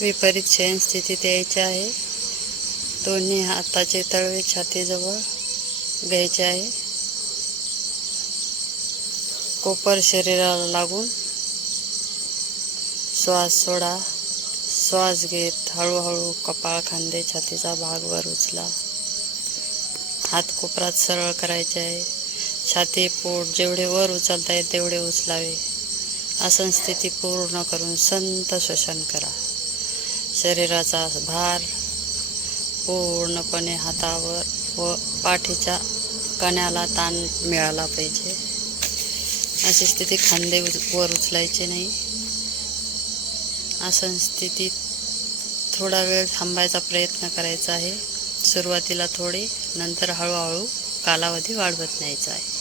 विपरीत शयन स्थितीत आहे. दोन्ही हाताचे तळवे छातीजवळ घ्यायचे आहे. कोपर शरीराला लागून श्वास सोडा. श्वास घेत हळूहळू कपाळ खांदे छातीचा भाग वर उचला. हात कोपरात सरळ करायचे आहे. छाती पोट जेवढे वर उचलता येईल तेवढे उचलावे. आसन स्थिती पूर्ण करून संत श्वसन करा. शरीराचा भार पूर्णपणे हातावर व पाठीच्या कण्याला ताण मिळाला पाहिजे. अशी स्थिती खांदे उच- वर उचलायचे नाही. आसन स्थितीत थोडा वेळ थांबायचा प्रयत्न करायचा आहे. सुरुवातीला थोडे नंतर हळूहळू कालावधी वाढवत न्यायचा आहे.